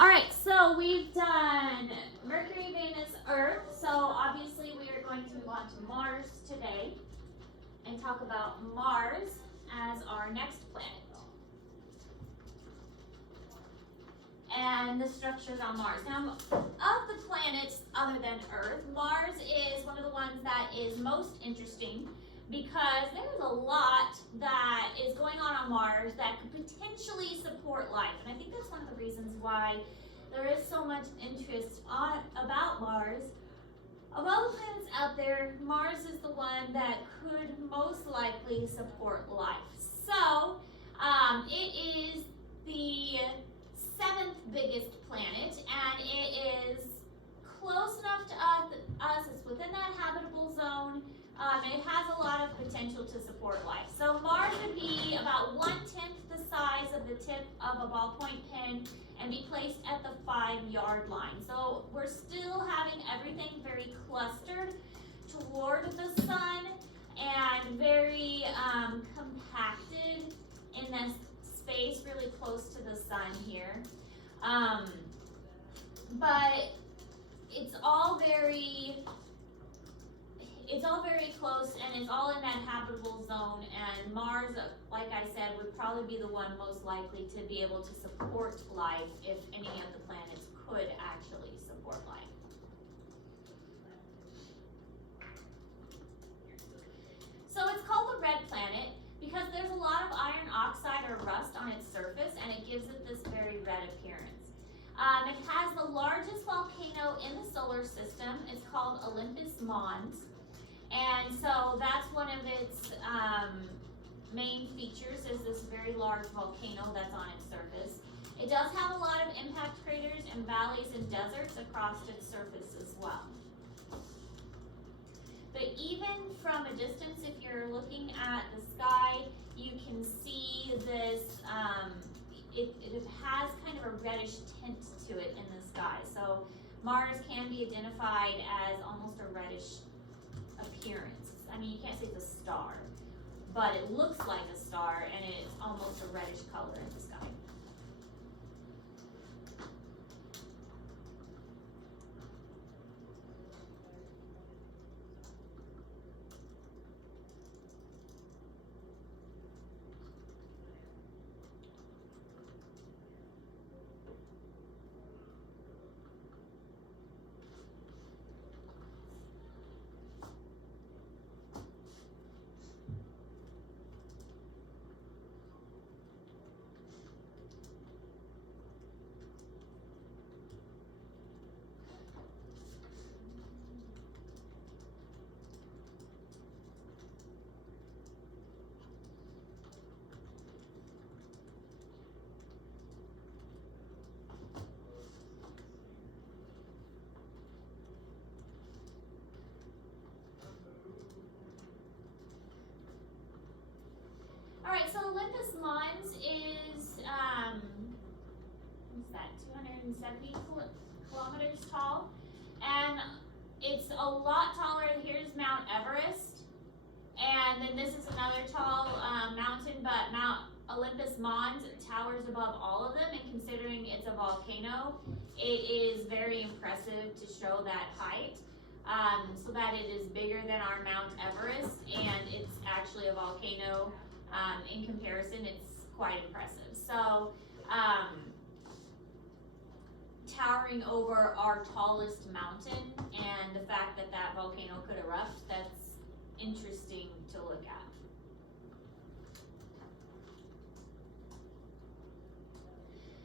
All right, so we've done Mercury, Venus, Earth. So obviously we are going to move on to Mars today and talk about Mars as our next planet and the structures on Mars. Now, of the planets other than Earth, Mars is one of the ones that is most interesting because there's a lot that is going on Mars that could potentially support life. And I think that's one of the reasons why there is so much interest about Mars. Of all the planets out there, Mars is the one that could most likely support life. So, it is the 7th biggest planet, and it is close enough to us. It's within that habitable zone. It has a lot of potential to support life. So Mars would be about 1/10 the size of the tip of a ballpoint pen and be placed at the 5-yard line. So we're still having everything very clustered toward the sun and very compacted in this space really close to the sun here. But it's all very close and it's all in that habitable zone, and Mars, like I said, would probably be the one most likely to be able to support life if any of the planets could actually support life. So it's called the red planet because there's a lot of iron oxide or rust on its surface, and it gives it this very red appearance. It has the largest volcano in the solar system. It's called Olympus Mons. And so that's one of its main features is this very large volcano that's on its surface. It does have a lot of impact craters and valleys and deserts across its surface as well. But even from a distance, if you're looking at the sky, you can see this, it has kind of a reddish tint to it in the sky. So Mars can be identified as almost a reddish appearance. I mean, you can't say it's a star, but it looks like a star and it's almost a reddish color in the sky. Alright, so Olympus Mons is, what's that, 270 kilometers tall, and it's a lot taller. Here's Mount Everest, and then this is another tall mountain, but Mount Olympus Mons towers above all of them, and considering it's a volcano, it is very impressive to show that height. So that it is bigger than our Mount Everest, and it's actually a volcano. In comparison, it's quite impressive. So, towering over our tallest mountain, and the fact that that volcano could erupt, that's interesting to look at.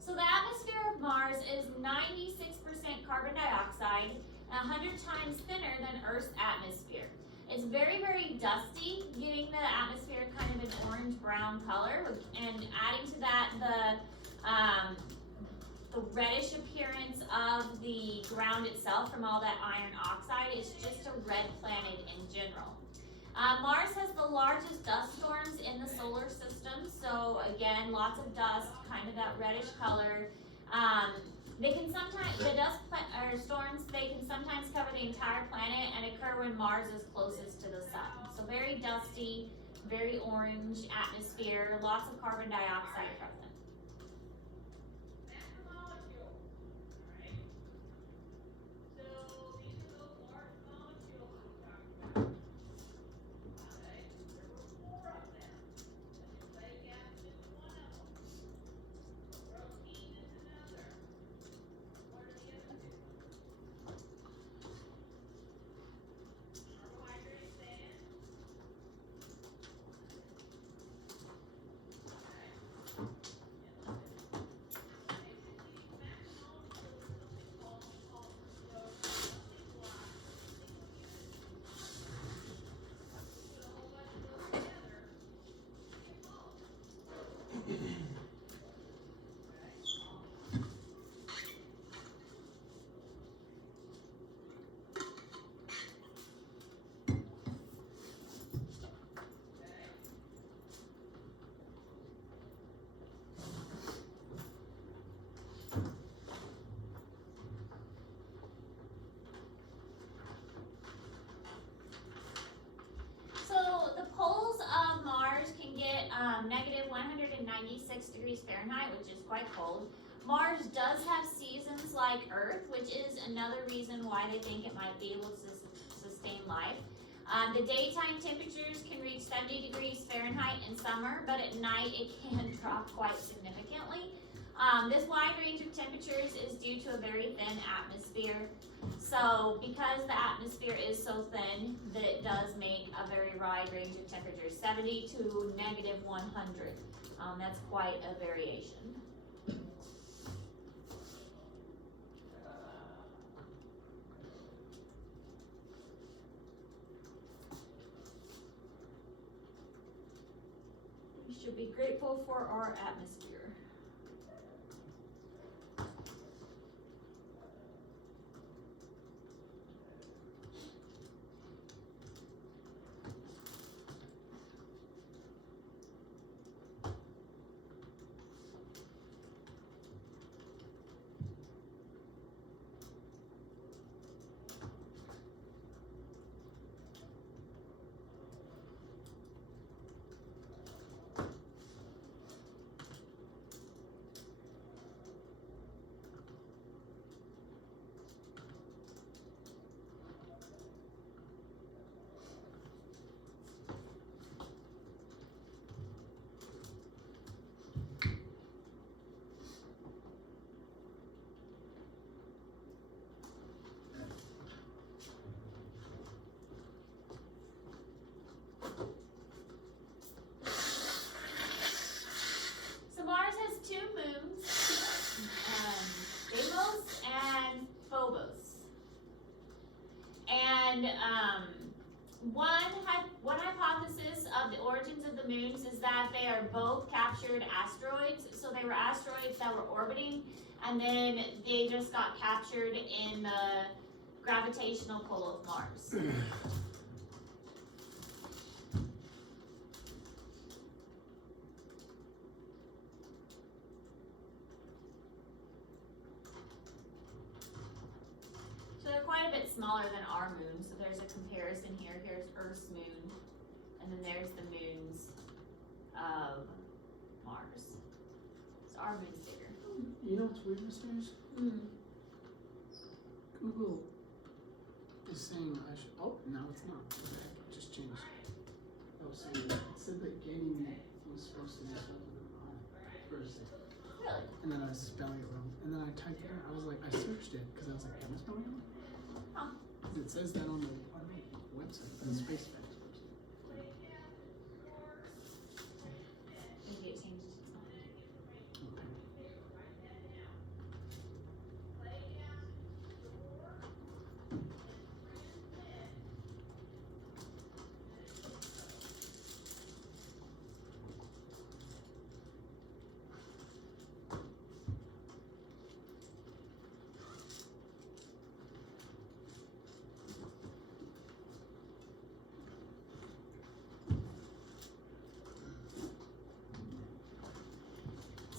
So the atmosphere of Mars is 96% carbon dioxide, 100 times thinner than Earth's atmosphere. It's very, very dusty, giving the atmosphere kind of an orange-brown color, and adding to that the reddish appearance of the ground itself from all that iron oxide. It's just a red planet in general. Mars has the largest dust storms in the solar system, so again, lots of dust, kind of that reddish color. They can sometimes, storms, they can sometimes cover the entire planet and occur when Mars is closest to the sun. So very dusty, very orange atmosphere, lots of carbon dioxide present. Fahrenheit, which is quite cold. Mars does have seasons like Earth, which is another reason why they think it might be able to sustain life. The daytime temperatures can reach 70 degrees Fahrenheit in summer, but at night it can drop quite significantly. This wide range of temperatures is due to a very thin atmosphere. So because the atmosphere is so thin, that it does make a very wide range of temperatures, 70 to negative 100. That's quite a variation. We should be grateful for our atmosphere. Mars has two moons, Deimos and Phobos. And one hypothesis of the origins of the moons is that they are both captured asteroids. So they were asteroids that were orbiting, and then they just got captured in the gravitational pull of Mars. So they're quite a bit smaller than our moon. So there's a comparison here. Here's Earth's moon, and then there's the moons of Mars. So our moon's bigger. You know what's weird, listeners? Google is saying I should. Oh, no, it's not. What the heck? It just changed. I was saying it said that gaming was supposed to be something on Thursday. Really? And then I was spelling it wrong. And then I typed it out. I was like, I searched it because I was like, am I spelling it wrong? Huh. It says that on the website, the Space Facts website. Maybe it changed its mind. Okay.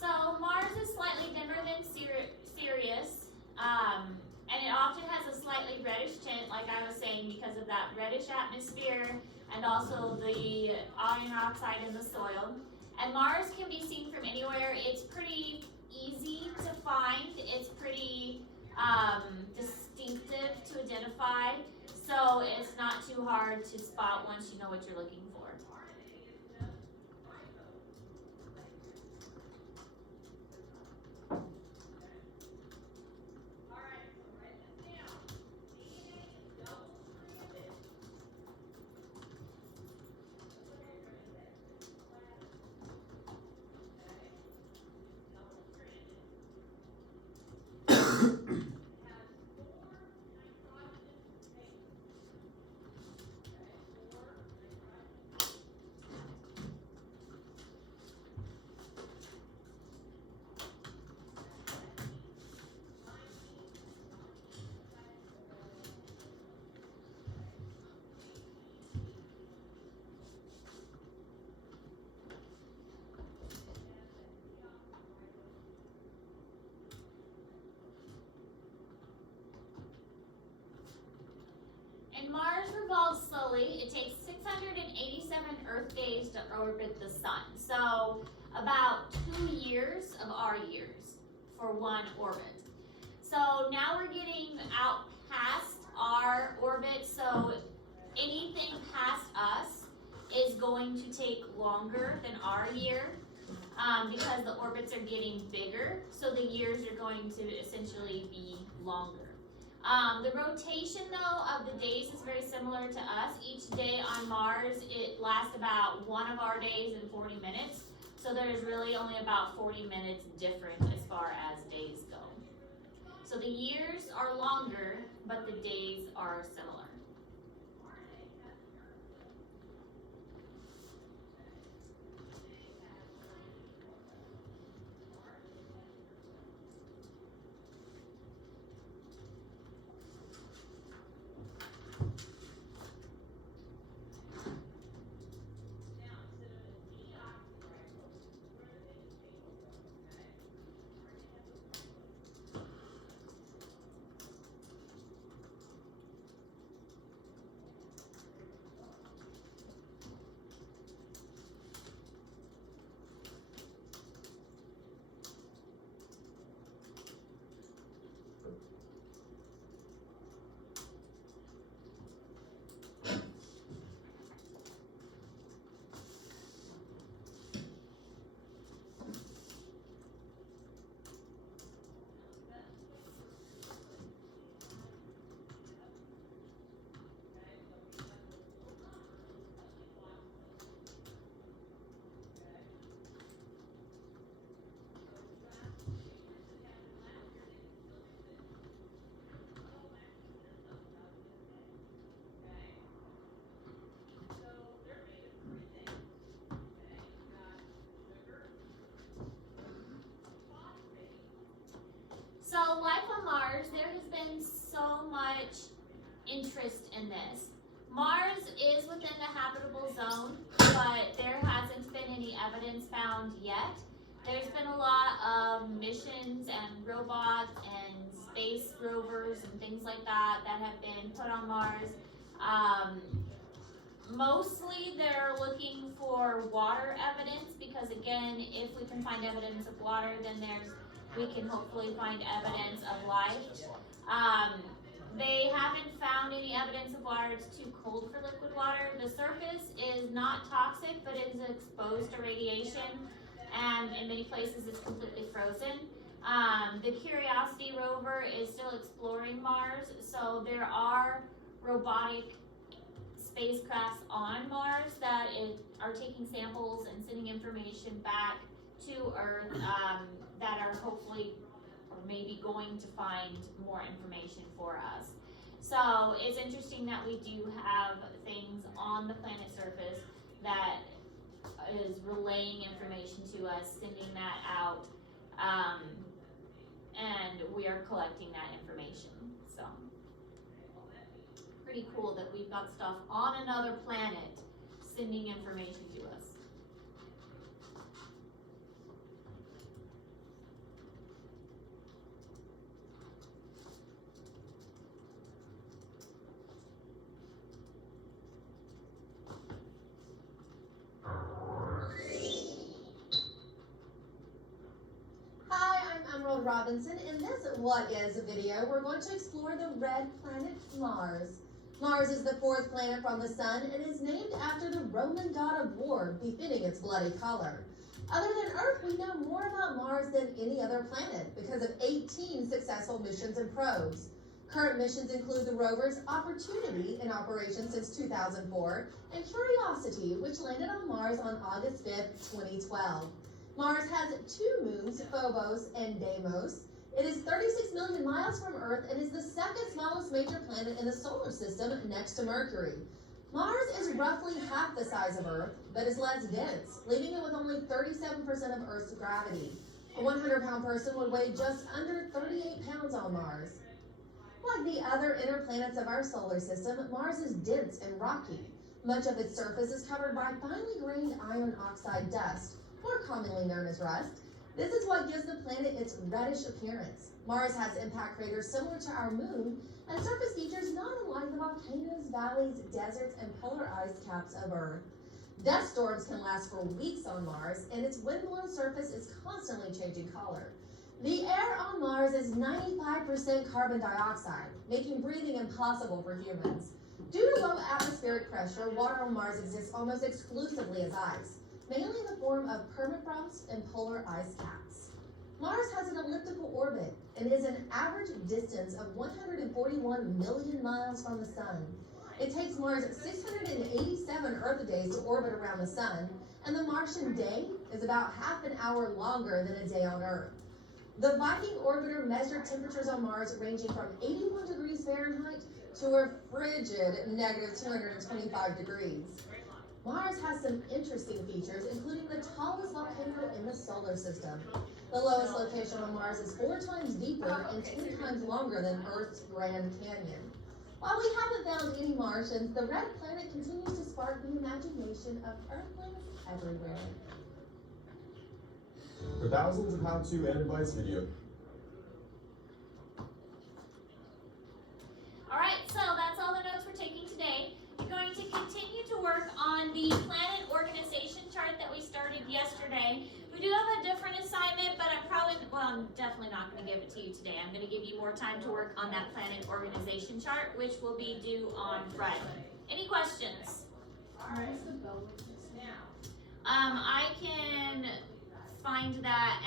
So Mars is slightly dimmer than Sirius, and it often has a slightly reddish tint, like I was saying, because of that reddish atmosphere and also the iron oxide in the soil. And Mars can be seen from anywhere. It's pretty easy to find. It's pretty distinctive to identify. So it's not too hard to spot once you know what you're looking for. And Mars revolves slowly. It takes 687 Earth days to orbit the sun. So about 2 years of our years for one orbit. So now we're getting out past our orbit, so anything past us is going to take longer than our year, because the orbits are getting bigger, so the years are going to essentially be longer. The rotation though of the days is very similar to us. Each day on Mars, it lasts about one of our days in 40 minutes. So there's really only about 40 minutes different as far as days go. So the years are longer, but the days are similar. So life on Mars, there has been so much interest in this. Mars is within the habitable zone, but there hasn't been any evidence found yet. There's been a lot of missions and robots and space rovers and things like that that have been put on Mars. Mostly they're looking for water evidence because, again, if we can find evidence of water, then we can hopefully find evidence of life. They haven't found any evidence of water. It's too cold for liquid water. The surface is not toxic, but it is exposed to radiation, and in many places it's completely frozen. The Curiosity rover is still exploring Mars, so there are robotic spacecrafts on Mars that are taking samples and sending information back to Earth, that are hopefully or maybe going to find more information for us. So it's interesting that we do have things on the planet surface that is relaying information to us, sending that out, and we are collecting that information. So pretty cool that we've got stuff on another planet sending information to us. Robinson. In this What Is video, we're going to explore the red planet Mars. Mars is the fourth planet from the sun and is named after the Roman god of war, befitting its bloody color. Other than Earth, we know more about Mars than any other planet because of 18 successful missions and probes. Current missions include the rovers Opportunity, in operation since 2004, and Curiosity, which landed on Mars on August 5th, 2012. Mars has two moons, Phobos and Deimos. It is 36 million miles from Earth and is the second smallest major planet in the solar system next to Mercury. Mars is roughly half the size of Earth, but is less dense, leaving it with only 37% of Earth's gravity. A 100-pound person would weigh just under 38 pounds on Mars. Like the other inner planets of our solar system, Mars is dense and rocky. Much of its surface is covered by finely grained iron oxide dust, more commonly known as rust. This is what gives the planet its reddish appearance. Mars has impact craters similar to our moon, and surface features not unlike the volcanoes, valleys, deserts, and polar ice caps of Earth. Dust storms can last for weeks on Mars, and its wind-blown surface is constantly changing color. The air on Mars is 95% carbon dioxide, making breathing impossible for humans. Due to low atmospheric pressure, water on Mars exists almost exclusively as ice, mainly in the form of permafrost and polar ice caps. Mars has an elliptical orbit and is an average distance of 141 million miles from the Sun. It takes Mars 687 Earth days to orbit around the Sun, and the Martian day is about half an hour longer than a day on Earth. The Viking orbiter measured temperatures on Mars ranging from 81 degrees Fahrenheit to a frigid negative 225 degrees. Mars has some interesting features, including the tallest volcano in the solar system. The lowest location on Mars is 4 times deeper and 10 times longer than Earth's Grand Canyon. While we haven't found any Martians, the red planet continues to spark the imagination of Earthlings everywhere. For thousands of how-to and advice videos. Alright, so that's all the notes we're taking today. You're going to continue to work on the planet organization chart that we started yesterday. We do have a different assignment, but I'm definitely not going to give it to you today. I'm going to give you more time to work on that planet organization chart, which will be due on Friday. Any questions? I can find that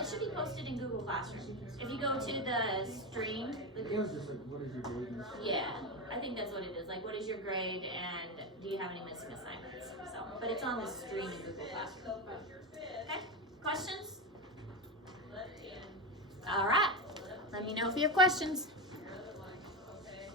it should be posted in Google Classroom. If you go to the stream, It was just like, what is your grade? yeah, I think that's what it is. Like, what is your grade and do you have any missing assignments? So, but it's on the stream in Google Classroom. Okay, questions? All right, let me know if you have questions.